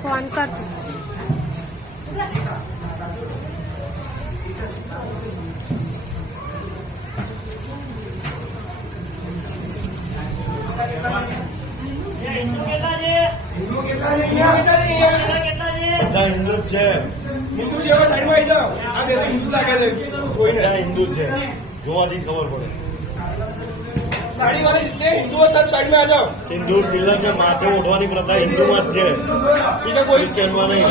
phone कर हिंदू છે હિન્દુ છે સાઈડમાં આવી જાઓ આ બે હિન્દુ લાગે છે કોઈ ને હિન્દુ છે જોવાથી ખબર પડે साड़ी वाले जितने हिंदू है सब साइड में आ जाओ सिंदूर तिलक के माथे उठवानी प्रथा हिंदू में है ठीक है कोई क्रिश्चियन में नहीं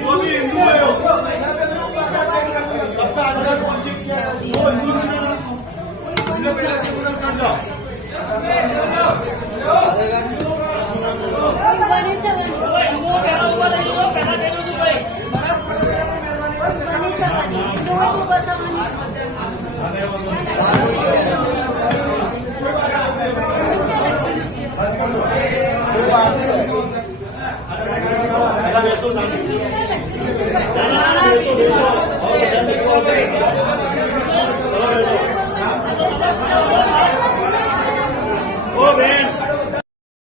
जो भी हिंदू है ओ बहन